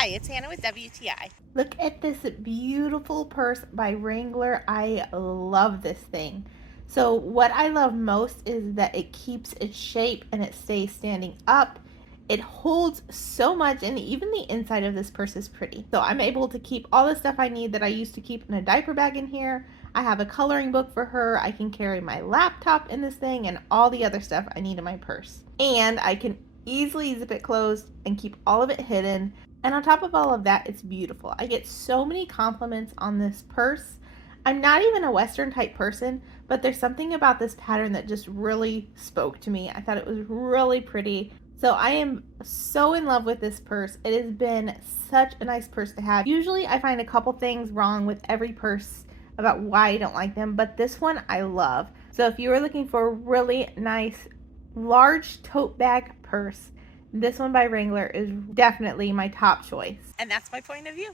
Hi, it's Hannah with WTI. Look at this beautiful purse by Wrangler. I love this thing. So what I love most is that it keeps its shape and it stays standing up. It holds so much, and even the inside of this purse is pretty. So I'm able to keep all the stuff I need that I used to keep in a diaper bag in here. I have a coloring book for her. I can carry my laptop in this thing and all the other stuff I need in my purse. And I can easily zip it closed and keep all of it hidden. And on top of all of that, it's beautiful. I get so many compliments on this purse. I'm not even a Western type person, but there's something about this pattern that just really spoke to me. I thought it was really pretty. So I am so in love with this purse. It has been such a nice purse to have. Usually I find a couple things wrong with every purse about why I don't like them, but this one I love. So if you are looking for a really nice large tote bag purse, this one by Wrangler is definitely my top choice. And that's my point of view.